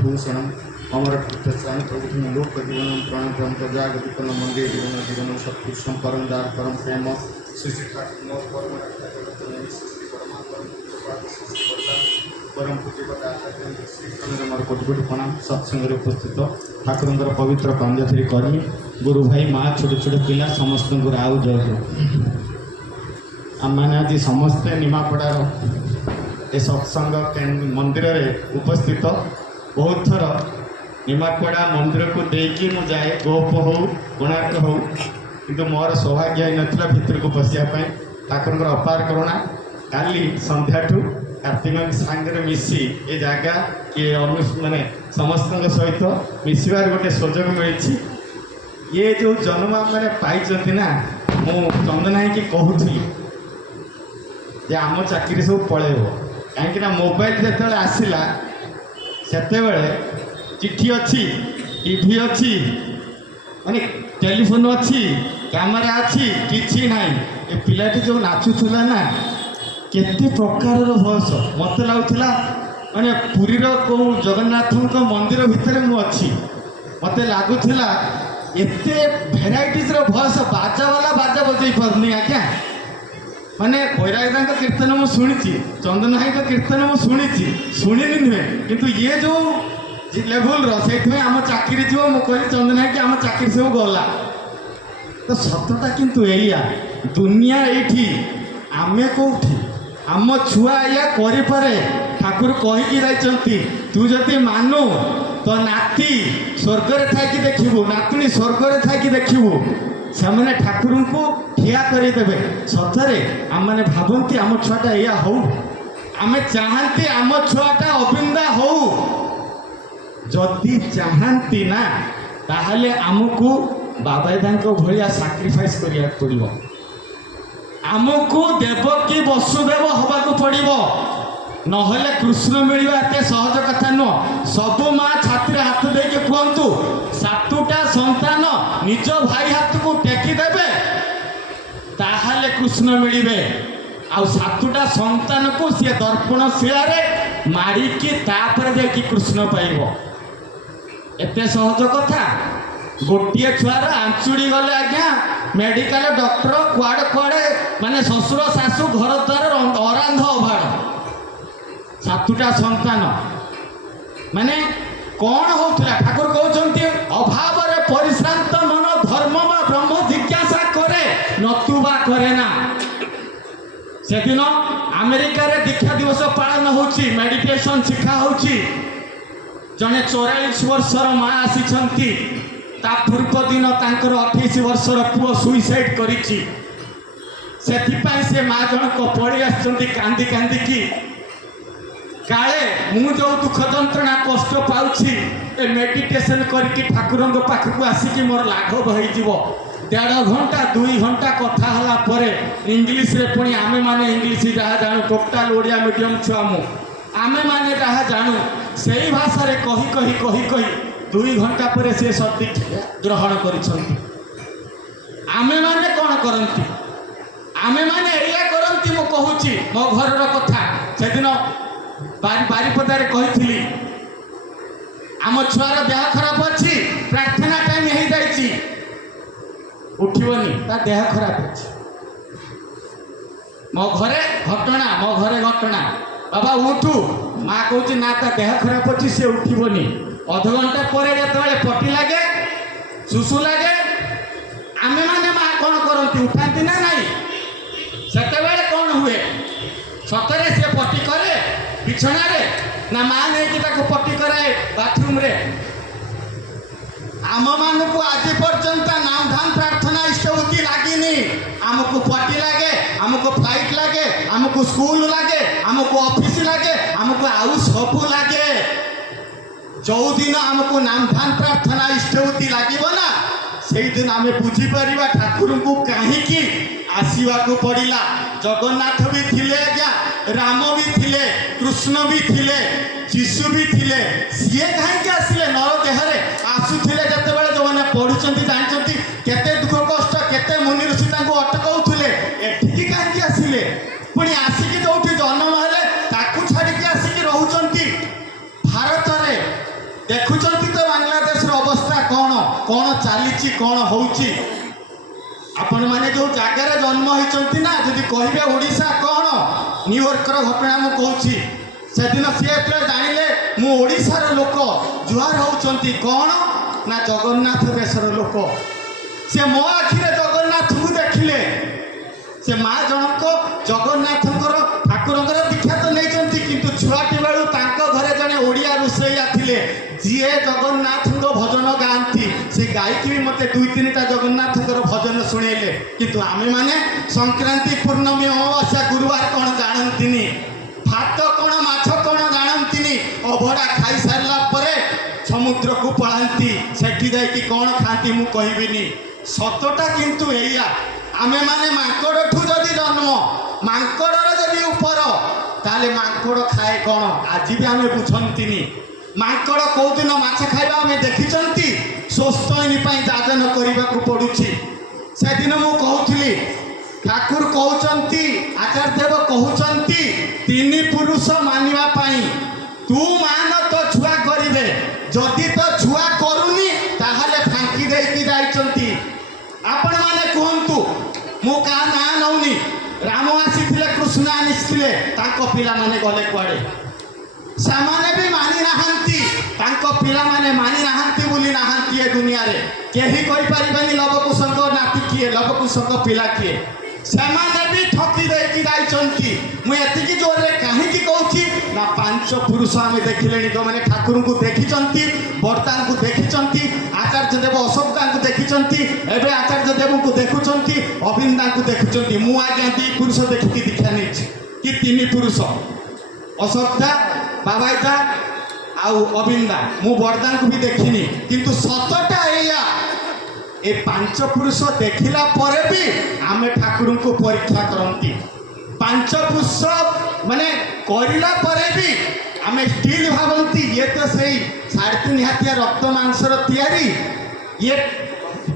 विभूषणम अमर तीर्थस्वामी प्रभु लोक जीवन प्राण ग्रंथ जागतिकन मंदिर जीवन जीवन सत्पुरुषम परम दार परम प्रेम श्री श्री ठाकुर परम श्री परम पूज्य आचार्य कोटि कोटि प्रणाम सत्संग उपस्थित ठाकुर पवित्र कंजथरी करी गुरु भाई माँ छोट छोट पिला समस्त आउ जय आम मैंने आज समस्ते निमापड़ार ए सत्संग मंदिर में उपस्थित बहुत थर निमापड़ा मंदिर को देकी मु जाए गोप हो कोणार्क हो किंतु मोर सौभाग्य ही नाला भितर को पशियापाई ठाकुर अपार करुणा काली संध्या कार्तिक सांगे मिसी ए जगह किए माने समस्त सहित मिसबार गोटे सुजोग मिली ये जो जन्म मैंने पाई ना मु चंदना कि कहूली जे आम चाकरी सब पलैब कहीं मोबाइल जो आसला से चिट्ठी अच्छी टीवी अच्छी माने टेलीफोन अच्छी कैमेरा अच्छी किसी ना ये पिलाटी जो नाचुला ना केते प्रकार भयस मत लगुला माने पुरीर कौ जगन्नाथ मंदिर भितर मु अच्छी मत लगुला एते भेराइटीज भयस बाजा वाला बाजा बजई पारनी आज्ञा माने बैरागदा कीर्तन मु शुणी चंदन भाई कीर्तन मु शुणी नुहे किंतु ये जो लेवल से आम चाकरी जीव मुझे चंदन भाई आम चाकरी सब गला तो सतटा किंतु एया दुनिया ये आमे कौटी आम छुआ या करे ठाकुर कहीकि जाइछंती तू जदि मानु तो नाती स्वर्ग रे थाकी देखिबू नातुणी स्वर्ग रे थाकी देखिबू से मैंने ठाकुर को ठिया करदेवे सतरे आम मैंने भावती आम छुआटा या हो आम चाहती आम छुआटा अबिंदा हो जदि चाहती ना ताहले आमको बाबादा भाया साक्रिफाइस करिया पड़ो आमको देवकी वसुदेव हवाक पड़ो नहले कृष्ण मिलवा एत सहज कथा नुह सबु माँ छाती हाथ दे कहतु सातुटा संतान निज भाई हाथ को टेकीदेवे ताहले कृष्ण मिले आउ सातुटा संतान को सी दर्पण शिला मारिकी तापर जाकि कृष्ण पाइब एते सहज कथा गोटे छुआर आंचुड़ी गले आज्ञा मेडिकल डॉक्टर कुआड़े कुआड़े माने ससुर शाशु घर द्वार अरांध अभाड़ सातुटा संतान माने कौन होता ठाकुर कहते अभाव परिश्रांत मन धर्म व ब्रह्म जिज्ञासा करे नतुबा करे ना से दिन अमेरिका रे दीक्षा दिवस पालन होची मेडिटेशन शिखा होची जने 44 वर्षर माँ आसी ता पूर्व दिन तांकर 28 वर्षर पुओ सुइसाइड करिछि से माँ जनक पड़ी आसछंती कांदी कांदी की काले मु जो दुख जंत्रणा कष्ट पाउछि ए मेडिटेशन करके ठाकुर पाखक आसिकी मोर लाघव हो 1.5 घंटा 2 घंटा कथा हला परे इंग्लिश रे पुणी आमे माने इंग्लिश जहाँ जानू टोटाल ओडिया मीडियम छुआ मु आमे माने जहाँ जानू से भाषा रे कही कही कही कही 2 घंटा पर से सती ग्रहण करिसंती आमे माने कौन करंती आमे माने एया करंती मु कहूची मो घरर कथा से दिन बारीपदारे कही आम छुआर देह खराब अच्छी प्रार्थना टाइम हो जाइए उठिबनी ता देह खराब अच्छी मो घरे घटना बाबा उठू माँ कहूँ ना ता देह खराब अच्छी से उठिबनी अध घंटा पर जो पटी लगे सुसु लगे आमे माने माँ कौन करती उठाती ना नहीं से कौन हुए सतरे से पटी करे बिछना रे ना माँ नहीं पटी कराए बाथरूम रे आम मान को आज पर्यंत नाम धाम प्रार्थना इष्टवती लगिनी आमको पटी लगे आमको फ्लाइट लगे आमको स्कूल लगे आमको ऑफिस लगे आमको आउ सब लगे जो दिन आमको नाम धाम प्रार्थना इष्टवती लगे ना से दिन आम बुझीपर ठाकुर को कहीं आसवा को पड़ा जगन्नाथ भी थिले आज्ञा राम भी थिले कृष्ण भी थिले जीशु भी थिले सीए कहीं आसिले नर देहरे आसुले जिते बड़े जो मैंने पढ़ुंट जानते केते दुख कष्ट केते मुनि ऋषि अटकाउले एठिकी कहीं आसिले पुणी आसिकी जो जन्म हेले ताकू छाड़ी आसिकी रोचंती भारत रे चली कौन होउची आपण माने जो जगार जन्म होती ना जदि कहे ओडिशा कौन न्यूयॉर्क घटना मु कहूँ से दिन सी जानिले मु ओडिशार लोक जुआर होउचंती कौन ना जगन्नाथ देशर लोक से मो आखिरे जगन्नाथ को देखिले से माँ जनक जगन्नाथ ठाकुर दीक्षा तो नहीं किंतु छुआटी बेलू घरे जड़े ओडिया रोसैया थिले जीए जगन्नाथ भजन गाँती से गायकी भी मत दुई तीन टा जगन्नाथ भजन शुणेले किंतु आमे माने संक्रांति पूर्णमी अमावास्या गुरुवार कौन जानती भात कौन माछ कौन जानती अभड़ा खाई सारा पर समुद्र को पढ़ाती सेठी जाकि कौन खाती मु कहबिनी सतटा किंतु एया आमे माने मांकड़ ठू जदि जन्म मांकड़र जदि ऊपर ताले मांकड़ खाए कौन आज भी आमे बुझंतीनी मांकड़ कौ दिन माछ खाइबा आमे देखिचंती स्वस्तनी जाजन करने को पड़ुछि से दिन मु कहूली ठाकुर कहउचंती आचार्य देव कहउचंती तीन पुरुष मानिबा पाई तू मान तो छुआ करिवे जदि तो छुआ करूनी ताहले फांकी देकी जाइचंती आपण माने कहंतु मु का ना नौनी राम आसीथिले कृष्ण आनिथिले तांको पिला माने गले कुआडे सामाने भी मानी नाहंती तांको पिला माने मानी नाहंती बोली नाहंती ए दुनिया रे केही कोई परिबेनी लवकुशंक नाती किए लवकुशंक पिला किए सामाने भी ठकी देकी जाइचंती मु एतिकी जोरे काहे की कहूची ना पांच पुरुष आमे देखिलेनी जो माने ठाकुर को देखिचंती बर्तान को देखिचंती आचार्य देव अशोका को देखिचंती एबे आचार्य देव को देखुचंती अविंदा को देखुचंती मु आज्ञा दी पुरुष देखिकी दीक्षा नहीं कि तीन पुरुष अशोका बाबाईदा आउ अविंदा मु बर्दान को भी देखिनी किंतु सतटा एया ए पांच पुरुष देखिला परे भी आमे ठाकुर को परीक्षा करंती पांच पुरुष माने करिला परे भी आमे स्टिल भावंती ये तो सही 3.5 हाथिया रक्त मांसर तैयारी ये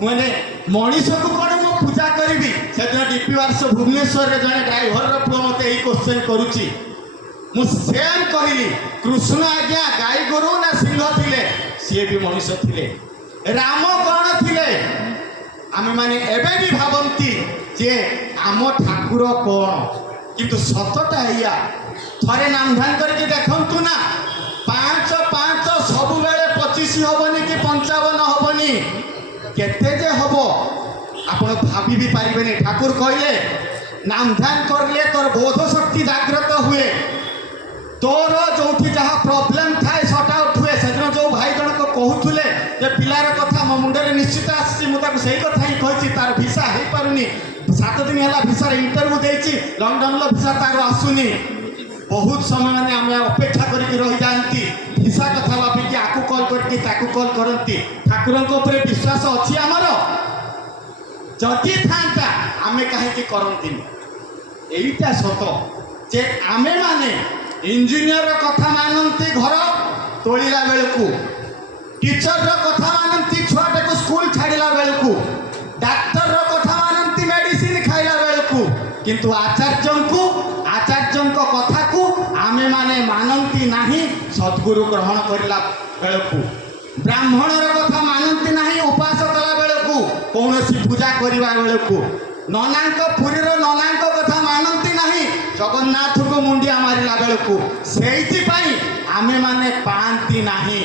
माने मनीष को कौन मो पूजा करी से डीपी वर्ष भुवनेश्वर रे जने ड्राइवर पुओ मते यही क्वेश्चन करुची मु सेम कहली कृष्ण आज्ञा गाई गोरु ना सिंह थिले सी भी मनुष्य थिले राम कौन थिले आमे माने एबे भी भावंती जे आम ठाकुर कौन किंतु सतटा या थरे नाम ध्यान करके देखंतु ना 5 सब बेले 25 हबनी कि 55 हबनी केते जे हबो आपण भाभी भी पारिबेनी ठाकुर कहले नाम ध्यान करले तोर बोध शक्ति जागृत हुए तोर जो जहाँ प्रोब्लेम थाए सट आउट हुए से जो भाई जनक कहूले जे पिलार कथा मो मुंडे निश्चित आसी मुझे से कथा ही कही तार भिसा हो पारुनी 7 दिन है भिसार इंटरव्यू देती लंडन भिसा तार आसुनी बहुत समय मैंने आम अपेक्षा करके रही जाती भिसा कथा भाविकी आपको कल करके कल करती ठाकुर विश्वास अच्छी आमर जदि था आमे कहीं करती यहीटा सत जे आमे माने इंजीनियर कथा मानती घर तोड़ा बेलू टीचर कथा मानती छुआटे को स्कूल छाड़ा बेलू डाक्तर कथा मानती मेडिसिन खाइला बेलू किंतु आचार्य कथा को आमे माने मानती नहीं सद्गुरु ग्रहण करला बेलू ब्राह्मणर कथा मानती नहीं उपास कला बेलू कौन पूजा करने बेलू ननांक पुरीर ननांक कथा मानती नहीं जगन्नाथ को मुंडिया मारिला बेलू से आमे माने पाती नहीं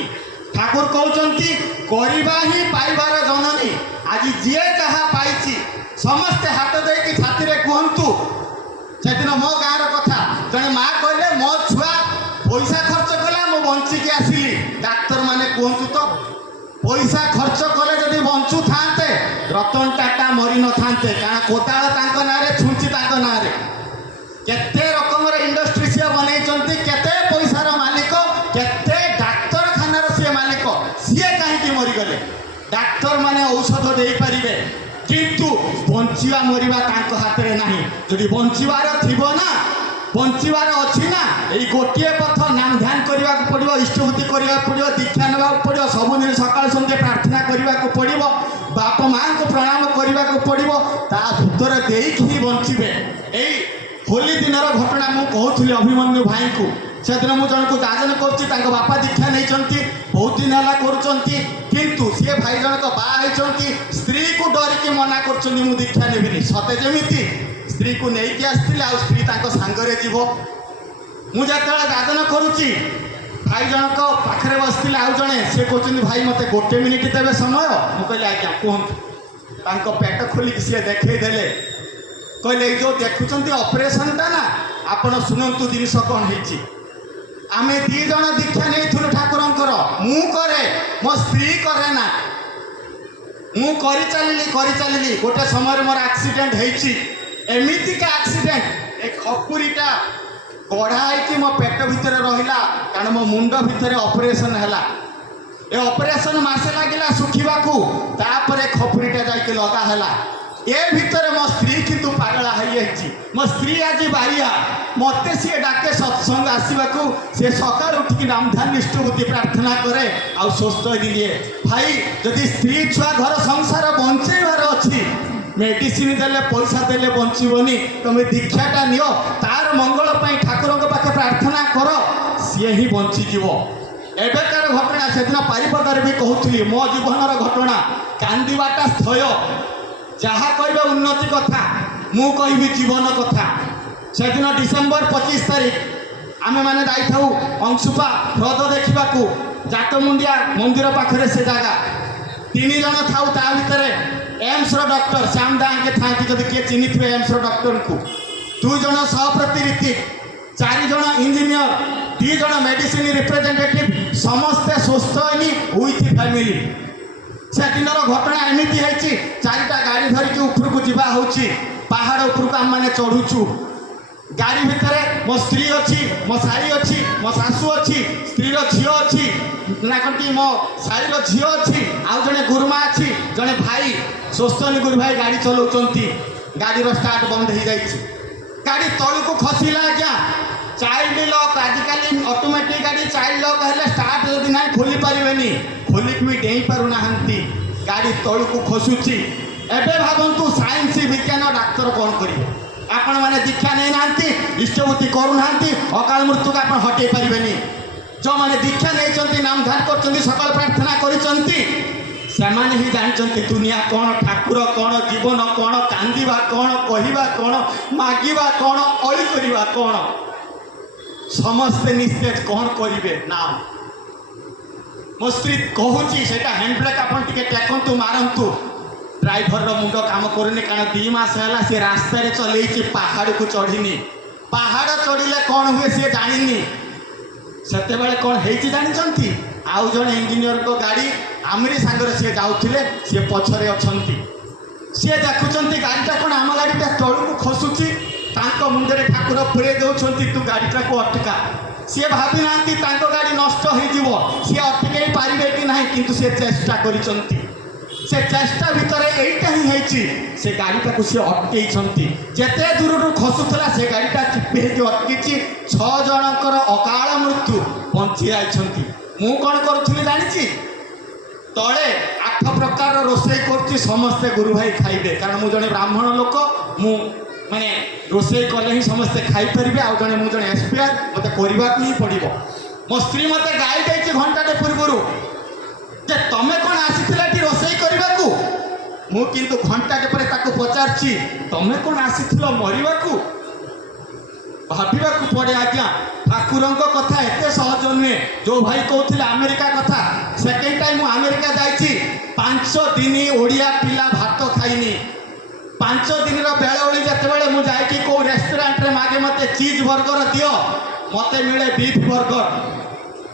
ठाकुर कहते करवा ही पाइबार जननी आज जी जहाँ पाई समस्ते हाथ देकी छाती कहतु से दिन मो गाँव कथा जड़े माँ कहले मो छुआ पैसा खर्च कला मु बंचिकी आसिली डाक्तर माने कहतु तो पैसा खर्च कले जदि बंचु थाते रतन टाटा मरी न थाते कारण कोदाल ना छुंची ना केते रकम इंडस्ट्री सी बनई केते पैसार मालिक केते डाक्तरखानार सी मालिक सी कहीं मरीगले डाक्तर माने औषध दे पारे किंतु बंचिवा मरिबा तांको हाथ में नहीं जदि बंचिबार थिबो ना बंचिबार अच्छी ना यही गोटे पथ नाम ध्यान करने को पड़ो इष्टभूति करने को पड़ो दीक्षा ना पड़ो सबुदिन सकाल संध्या प्रार्थना करने को पड़ो बाप माँ को प्रणाम करने को पड़ो ता भीतर देख ही बंचे यही होली दिन घटना मुझे कहूली अभिमन्यु भाई को सेदिन मुझे जनक दाजन कर बापा दीक्षा नहीं बहुत दिन है करूँ सी भाई जनक बाहर स्त्री को डरिकी मना कर दीक्षा नेबिनी सते जमी स्त्री को लेकिन आसती आ स्त्री सांगरे जीव मुझे दादन करुच्ची भाई जनक पाखे बसते आउ जड़े सी कहते भाई मत गोटे मिनिट देवे समय मुझे आज्ञा कहतु पेट खोलिक सी देखईदे कहले जो देखुं ऑपरेशन टा ना आपण शुणु जिनस कौन है आमे दी जन दीक्षा नहीं ठाकुरंकर मु करे मो स्त्री करे ना मु करी चलली गोटे समय मोर एक्सीडेंट होइछि एमितिका एक्सीडेंट ए खपुरीटा गढ़ाई कि मो पेट भितर रहिला कारण मो मुंड भितर ऑपरेशन हैला ए ऑपरेशन मासे लागिला सुखिबाकू तापरे खपुरीटा जाइके लगा हैला ए भितर मो स्त्री किंतु पागला होइछि मो स्त्री आज बारिया मते सी डाके सत्संग आसवाकू से सकाल उठिक नामधान निष्ठुति प्रार्थना करे आ स्वस्थ दिए भाई जदि स्त्री छुआ घर संसार बंचेबार अच्छी मेडिसिन देले पैसा देले बंचबनी तुम दीक्षाटा नियो तार मंगल ठाकुर पाखे प्रार्थना कर सी ही बंचीज एबेकार घटना से दिन पारिपदार भी कहूली मो जीवनर घटना कांदीबाटा स्थय जहाँ कह उन्नति कथा मु कहि जीवन कथा से दिन डिसेम्बर 25 तारीख आमे माने जाइथाउ अंशुपा ह्रद देखा जातमुंडिया मंदिर पाखे से जगह 3 जन थाउ ता भितर एम्स डॉक्टर श्याम दाके था जब किए चिन्ही थे एम्स डॉक्टर को 2 जन सहप्रति ऋतिक 4 जन इंजीनियर 2 जन मेडिसिन रिप्रेजेंटेटिव समस्ते सुस्थ विथ फैमिली से दिनर घटना एमती है 4टा गाड़ी धरिकी उपरकू जावा हो पहाड़ उपरकू आम मैंने चढ़ुचु गाड़ी भितर मो स्त्री अच्छी मो शाड़ी अच्छी मो शाशु अच्छी स्त्री झी अच्छी ना कौन मो शाड़ी झी अच्छी आउ जड़े गुरुमा अच्छी जड़े भाई स्वस्थनी गुरु भाई गाड़ी चलाउछंती गाड़ी स्टार्ट बंद हो जाइए गाड़ी तलू को खसला आज्ञा चाइल्ड लॉक आजिकल ऑटोमेटिक गाड़ी चाइल्ड लॉक है स्टार्ट जदि ना खोली पारे खोलिक भी डेई पारुना गाड़ी तलू को खसुची एबे भावतु साइंस विज्ञान डाक्तर कौन करेंगे आपण मैंने दीक्षा नहीं ना इष्टभूति करूना अकाल मृत्यु को आप हटई पारे जो मैंने दीक्षा नहीं नाम ध्यान कर सकाल प्रार्थना कर ही जानते दुनिया कौन ठाकुर कौन जीवन कौन कांदा कौन कहवा कौन मागिबा कौन अली करवा कौन समस्ते निस्तेज कौन करेंगे नाम मो स्त्री कहूँ से हैंडब्रेक आप टेकतु मारतु ड्राइवर मुंड काम करूनी कारण 2 मास है सी रास्तार चल पहाड़ को चढ़नी पहाड़ चढ़ले कौन हुए सी जानी से कौन है जानते आउ जड़े इंजीनियर को गाड़ी आमरी सांगर सी जाऊे सी पछरे अच्छा सी देखुं गाड़ीटा कौन आम गाड़ीटा तलू को खसुची मुंडे ठाकुर फेरे दौरान तू गाड़ीटा को अटका सी भावी ना गाड़ी नष्ट हो सी अटकई पारे कि ना कि सी चेष्टा कर चेष्टा भितर यहीटा ही है से गाड़ीटा को सी अटकई जिते दूर खसुला से गाड़ीटा चिपी अटकी 6 जनकर अकाल मृत्यु बंची जाइछंती मु कौन करुली जानी तले 8 प्रकार रोषे कर समस्ते गुरु भाई खाइबे कारण मुझे ब्राह्मण लोक मु माने रोषे कले ही समस्ते खाईपर आउ जड़े मुझे एसपीआर मत करने ही पड़ो मो स्त्री मत गाई दे घंटाटे पूर्वर तमें कौन आसी रोषे करने को मु किंतु घंटाटे पर पचारची तमें कौन आसी मरवा को भाविबा पड़े आज्ञा ठाकुर कथा एत सहज नुहे जो भाई कहते अमेरिका कथा सेकेंड टाइम अमेरिका जाइए 5 दिन ओडिया पिला भात खाइनी 5 दिन बेलवली जिते मुझे कौ रेस्टोरेंट में मागे मत चीज बर्गर दियो मत मिले बीफ बर्गर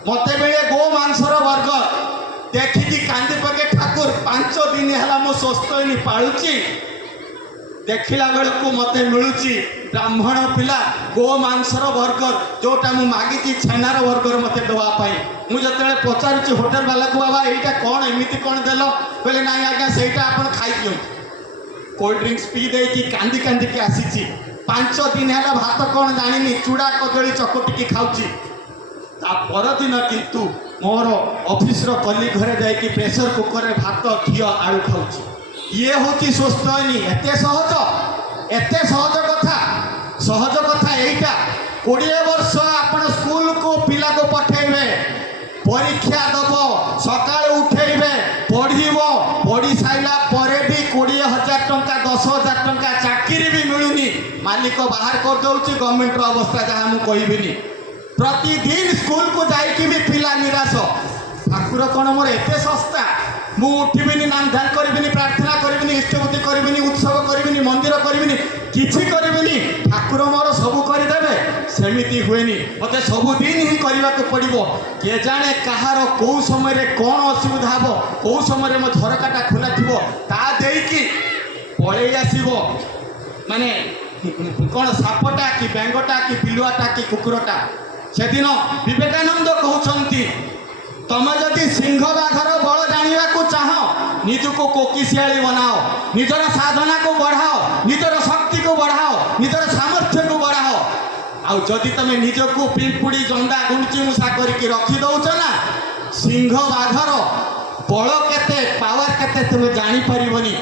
मत मिले गो मांसर बर्गर देखिकी कांदी पके ठाकुर 5 दिन है मो स्वस्थ पालुची देखला बेलू मत मिलूँ ब्राह्मण पिला गो मांसर बर्गर जोटा मुझे मागी छेनार बर्गर मत देवाई मुझे पचारुची होटेल वाला को बाबा यहाँ कौन एमती कौन देल कहले ना आज्ञा से आप खाई दिखाँ कोल्ड ड्रिंक्स पी दे कांदी कांदी आसी 5 दिन है भात कौन जानी चूड़ा कदली चकटिकी खाऊँ परदिन किंतु मोर ऑफिस कली घरे जाकि प्रेसर कुकर भात घी आलू खाऊँ ये हूँ स्वस्थ एत सहज कथा यहीटा 20 वर्ष आपण स्कूल को पिला को पठेबे परीक्षा दब सकाल उठेबे पढ़िबो पढ़ी साइला परे भी 20,000 टंका 10,000 टंका चाकरी भी मिलुनी मालिक बाहर कर दउची गवर्नमेंट अवस्था जहाँ मु कहबिनी प्रतिदिन स्कूल को जाइकी भी पिला निराश ठाकुर कौन मोर एत सस्ता मु उठिबिनी नाम ध्यान करिबिनी प्रार्थना करिबिनी इष्टभूति करिबिनी उत्सव करिबिनी मंदिर करिबिनी किछि करिबिनी ठाकुर मोर सबु करिदेबे सेमिति हुएनी मते सबुदिन ही करबाक पड़िबो के जाने कहार कौ समय कौन असुविधा हबो कौ समय मो झरकाटा खोला थिबो ता देइकी पळेई आसीबो माने कौन सापटा कि बेंगटा कि बिलुआटा कि कुकुरटा से दिन विवेकानंद कहउछंती तमे जदि सिंह बाघर बल जानिबा को चाह निजको कोकिशियाली बनाओ निजर साधना को बढ़ाओ निजर शक्ति को बढ़ाओ निजर सामर्थ्य को बढ़ाओ आउ जदि तमे निजको पिंपुड़ी जंडा गुंची मुसा करके रखी दउछ ना सिंह बाघर बल केते पावर केते तुम जानी परिबनी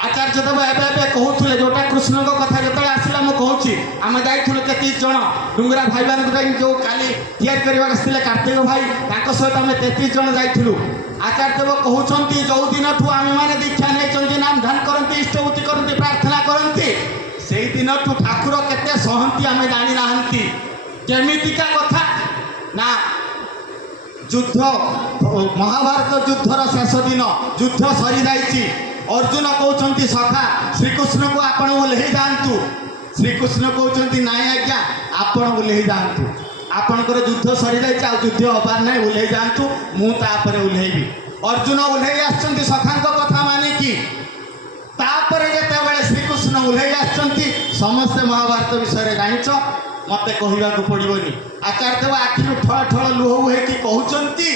आचार्य देव एवं कहते जोटा कृष्ण कथा जो आसला मुझे कहूँ आम जाइलु 33 जन डुंगरा भाई मान जो काली तैयारी करवार कार्तिक भाई सहित आम 33 जन जाइलु आचार्य देव कहते जो दिन ठू आम मैंने दीक्षा नहीं नाम ध्यान करती इष्टभूति करती प्रार्थना करती से दिन ठू ठाकुर केते सहती आम जानी ना केमितिका कथा ना युद्ध महाभारत युद्धर शेष दिन युद्ध सरी जाइए अर्जुन कहते सखा श्रीकृष्ण को आपण ओल्हे जातु श्रीकृष्ण कहते नाई आज्ञा आपण ओल्हे जातु आपणकर युद्ध सरी जाइए युद्ध हबार ना ओल्हे जातु मुझे ओल्हेबी अर्जुन ओल्हे आसछंती सखांक कथा मानिकी तापर जेतेबेले श्रीकृष्ण ओल्हे आसछंती समस्ते महाभारत विषय जानिच मते कहबाक पड़ोनी आचार्य देव आखिर ठळ ठळ लुह बुहेकी कहउचंती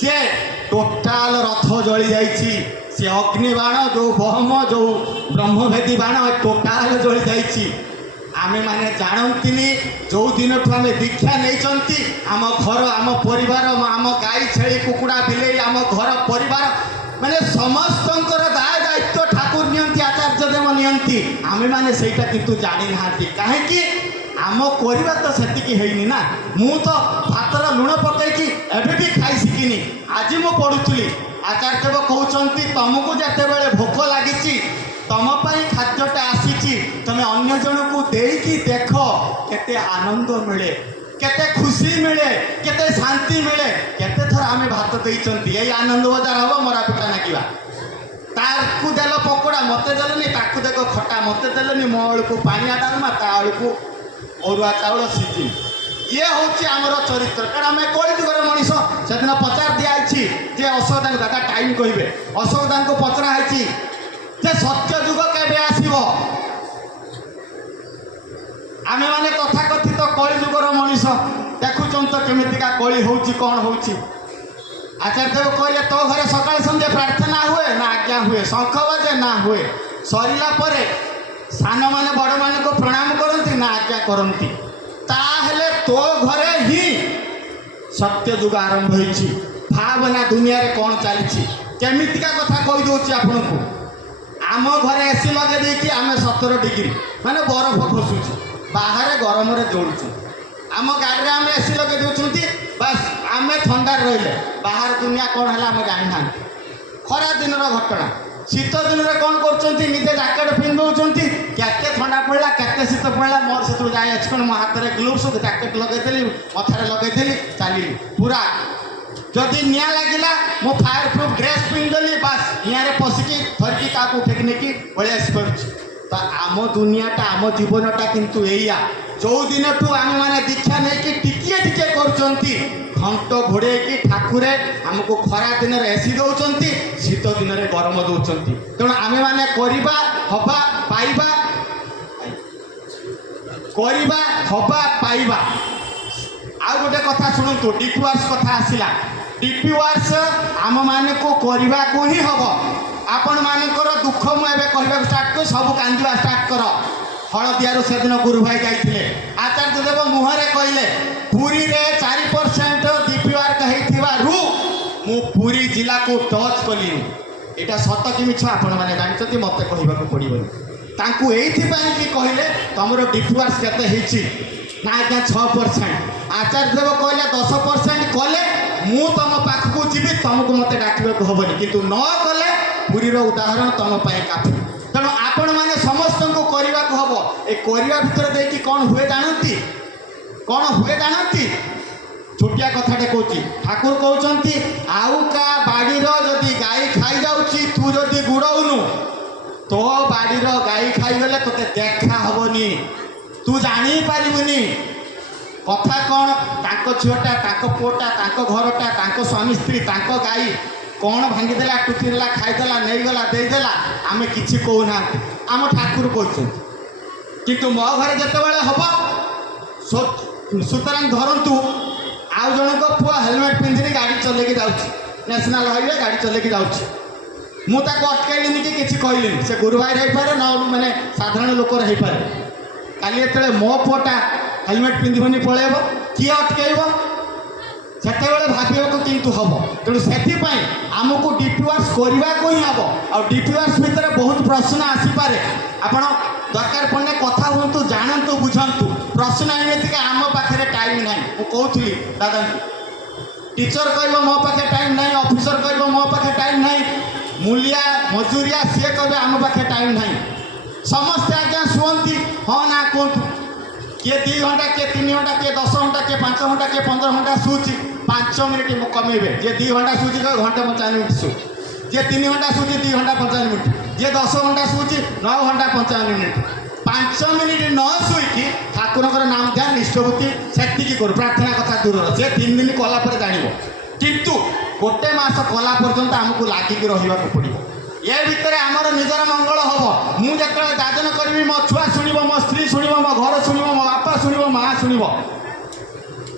जे टोटाल रथ जली जाइछि से अग्निबाण जो बहम जो ब्रह्मभेदी बाण टोटाल जली जाइछि आमे माने जानती जो दिन ठू आम दीक्षा नहीं आम घर आम परिवार आम गाई छेली कुकुड़ा बिलेई आम घर परिवार माने समस्त दाय दायित्व ठाकुर नियंती आचार्य देव नियंती आमे माने सेटा किंतु जानी नाहांती काहेकि आम करवा तो सेतिकी हेइनी ना मु तो भातर लुण पकईकी एबे भी खाई शिखिनी आज मु पढ़ुली आचार्य देव कहउचंती तुमको जेतेबेले भोक लागिची तुम खाद्यटा आसी तुम अन्य जन को देकी देख केते आनंद मिले केते खुशी मिले केते शांति मिले केते थर आमे भात देइचंती ए आनंद बजार हबो मरा पिटा नाकिबा ताकू देल पकोड़ा मते देलनी ताकू देख खटा मते देलनी मो को पानिया डालमा ता को अरुआ चाउल सीझी ये हूँ आमर चरित्र कारण आम कलिजुगर मनीष से दिन पचार दिखाई जे अशोकदान दादा टाइम कहे अशोकदान को पचराई जे सत्य जुग केबे आसीबो आमे माने तथाकथित कलिजुगर मनीष देखुचन तो केमितिका कली होउची कौन होउची आचार्य देव कहले तो घरे सकाल संध्या प्रार्थना हुए ना आज्ञा हुए शंख बजे ना हुए सरिला परे सान माने बड़ मान को प्रणाम करती ना आज्ञा करती ताहले तो घरे ही सत्य जुग आरंभ होइछि भावना दुनिया रे कौन चली केमितिका कथा कही दूसरी आपन को आम घरे एसी लगे देखी आम 17 डिग्री माने बरफ खसुची बाहर गरम रे जोड़ुछु आम गाड़ी आम एसी लगे दूसरी बस आम ठंडार रहिले बाहर दुनिया कौन है आम जानी ना खरा दिन घटना शीत दिन में कौन करते निजे जैकेट पिंधि केते ठंडा पड़ा केते शीत पड़ा मोर से जाए मो हाथ में ग्लोव्स जैकेट लगेदेली मथार लगेदेली चली पूरा जदि निआ लगिला मो फायर प्रूफ ड्रेस पिंधदेली बास निआरे पशिकी थरकी क्या उठेक नहीं पलि आसी तो आम दुनियाटा आम जीवनटा किंतु एया जो दिन ठू आम मैंने दीक्षा नहीं टिके टिके कर घंट घोड़े ठाकुरे आमको खरा दिन एसी दौरान शीत दिन में गरम दौरान तेणु आम मैंने करवा हवा पाइबा करवा हवा पाइबा आ गोटे कथा शुणु डीपीवार्स कथा आसला डीपीवार्स आम मान को करवा को ही हम आपण मानकर दुख मुझे कहवा स्टार्ट कर सब कांदा स्टार्ट कर हलदियार से दिन गुरु भाई जाते आचार्य देव मुहरे कहले पुरी रे 4% डीपीवार्क होइथिबारु मु पुरी जिला को टच कली एटा सत कि मिछ आपण माने जानते मत कहवा पड़ोनी तांकु एइथिपाई कि कहले तुमर डीपीवार्स केते हेछि ना आज्ञा 6%। आचार्य देव कहले 10% कले मु तुम पाखक जी तुमको मत डाक हेनी कि न कले पुरीर उदाहरण तुम काफी। तेणु आपण मैंने समस्त को करने को हम ये करने भितर देखिए कौन हुए जानती कौन हुए जानती छोटिया कथाटे कहूँ ठाकुर कहते आउ का बाड़ीर जदि गाई खाई जाऊँगी तू जदि गुड़ौनु तो बाड़ीर गाई खाईगले तोते देखा हेनी तू जानी पारिबुनी कथा कौन ताको झीटा ताको पुओटा ताको घरटा ताको स्वामी स्त्री ताको गाई कौन भांगीदेला टुकीदेला खाईदेला नहींगला देदेला आमे किछि कहूना आम ठाकुर कहते किंतु मो घर जितेबाला हम सुतरां धरतु आउ जनक पुआ हेलमेट पिंधि गाड़ी चलेकी जाऊँगी नेशनल हाईवे गाड़ी चलेकी जाऊँगी मुझे अटकैली कि किसी कहली से गुरु भाई हो पाए न मैंने साधारण लोक हो पाए काली जो मो पुआटा हेलमेट पिंधि पलैब किए अटकैब से भाव किंतु हम तेणु से आमको डीपीवर्स करने को ही हम आ डीपीवर्स भितर बहुत प्रश्न आसीपे आपण दरकार पड़े कथा हूँ जानतु बुझंतु प्रश्न एमती आम पाखे टाइम ना मुझे कहूली दादा टीचर कह मो पाखे टाइम ना ऑफिसर कह मो पाखे टाइम ना मूलिया मजूरिया सी कहे आम पाखे टाइम ना समस्ते आज्ञा शुणती हाँ ना कहतु किए 2 घंटा किए 3 घंटा किए 10 घंटा किए 5 घंटा किए 15 घंटा शुची 5 मिनिट कमेबे जे 2 घंटा शुची घंटे 55 मिनिट शु जे 3 घंटा शुची 2 घंटा 55 मिनिट जे 10 घंटा शुची 9 घंटा 55 मिनिट 5 मिनिट न शुईकी ठाकुर नाम ध्यान निष्ठभूति से करू प्रार्थना कथा दूर से 3 दिन कलापर जान किंतु गोटे मास कला पर्यंत आमको लागिक रहा पड़ो ये भितर आमर निजर मंगल हम मुझे दादन करी मो छुआ शुणव मो स्त्री शुणव मो घर शुणव मो बापा शुणव माँ शुणव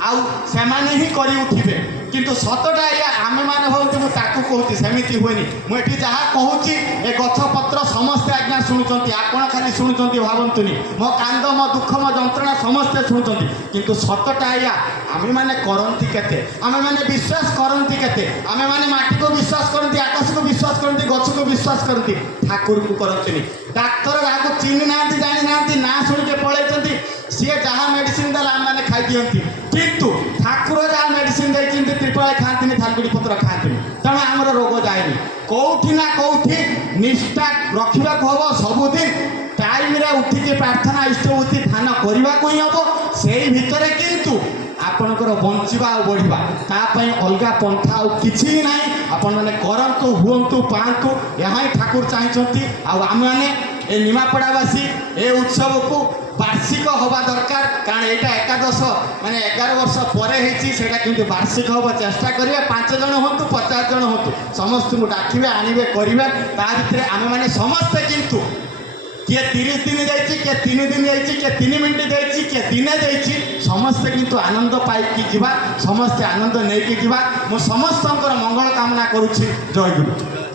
आउ से ही करी उठे किंतु सतटा या आमे मैंने भावुँ मुझे कहूँ सेमती हुए मुझे जहाँ कहूँ ए गछ पत्र समस्ते आज्ञा शुणुंट आपण खाली शुणुंट भावतुनि मो कांद मो दुख मो जंत्रणा समस्ते शुणुंट किंतु सतटा या आमे मैंने करती केते आमे मैंने विश्वास करती केते आमे मैंने माटी को विश्वास करती आकाश को विश्वास करती गछ को विश्वास करती ठाकुर को करती डाक्तर जहाँ चिन्ह ना जानी ना ना शुणिके पलैंती सी जहाँ मेडिसिन देला आम मैंने खाई दिखती किंतु ठाकुर जहाँ मेडिसिन देती त्रिपल खाती थालकुड़ी पत्र खाती तेणु आमर रोग जाए कौटी ना कौटी निष्ठा रखा हम सबुदिन टाइम उठिके प्रार्थना इष्टभूति ध्यान करने को ही हम से भितर किंतु आपणकर बंचवा और बढ़िया तापाई अलग पंथा किसी ना आपण मैंने करतु हुंतु पातु यहाँ ठाकुर चाहती आम मैंने ए निमापड़ावासी ए उत्सव को वार्षिक हवा दरकार कारण यहाँ एकादश माने 11 वर्ष पर होती वार्षिक हम चेष्टा करेंगे 5 जन हूँ 50 जन हूँ समस्त को डाके आणवे करेंगे ता भर आम मैंने समस्ते किंतु किए 30 दिन जाइए किए 3 दिन जाइए किए 3 मिनिट जाइए किए दिने जाइए समस्ते किंतु आनंद पाई समस्ते आनंद नहीं कि मुझे समस्त मंगल कामना करुच्ची जय गुरु।